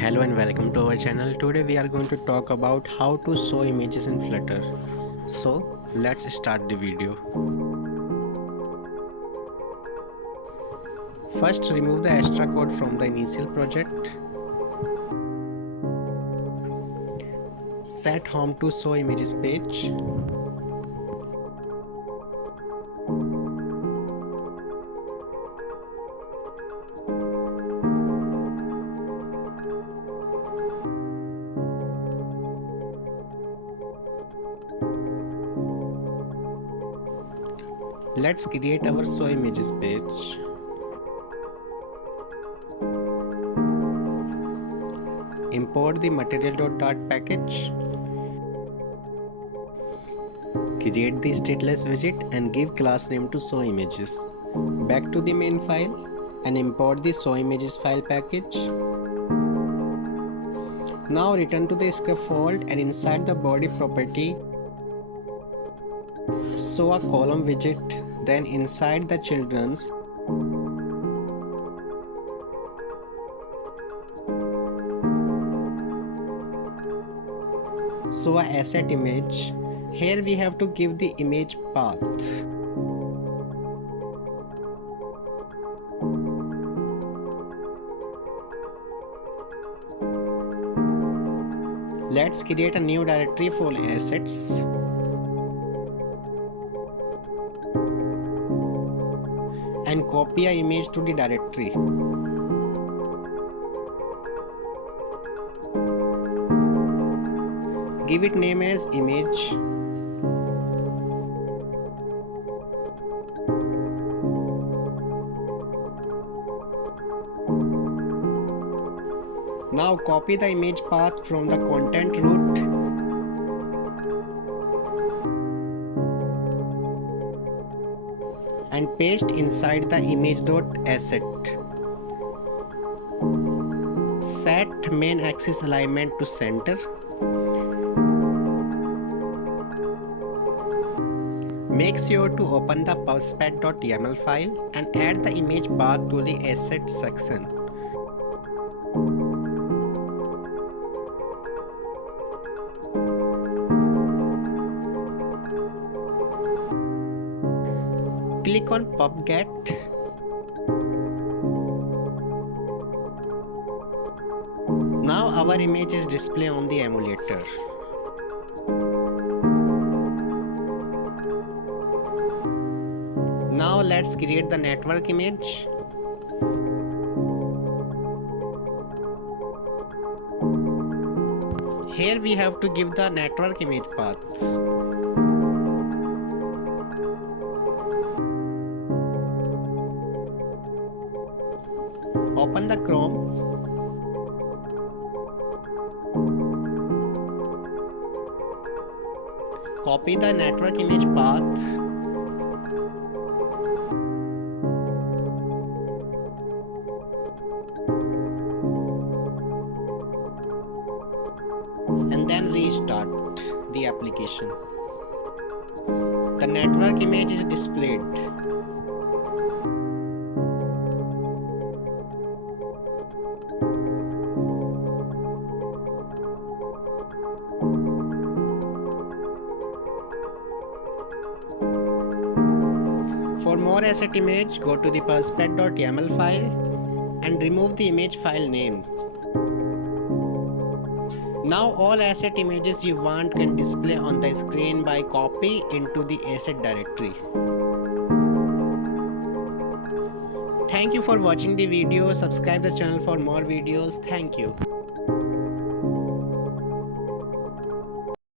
Hello and welcome to our channel. Today we are going to talk about how to show images in Flutter. So let's start the video. First, remove the extra code from the initial project. Set home to show images page. Let's create our show images page. Import the material.dart package. Create the stateless widget and give class name to show images. Back to the main file and import the show images file package. Now return to the scaffold and inside the body property show a column widget, then inside the children's show a asset image. Here we have to give the image path. Let's create a new directory for assets. And copy an image to the directory. Give it name as image. Now copy the image path from the content root and paste inside the image.asset. Set main axis alignment to center. Make sure to open the pubspec.yaml file and add the image path to the asset section. Click on pubget. Now our image is displayed on the emulator. Now let's create the network image. Here we have to give the network image path. Open the Chrome. Copy the network image path. And then restart the application. The network image is displayed. For more asset image, go to the pubspec.yaml file and remove the image file name. Now all asset images you want can display on the screen by copy into the asset directory. Thank you for watching the video. Subscribe the channel for more videos. Thank you.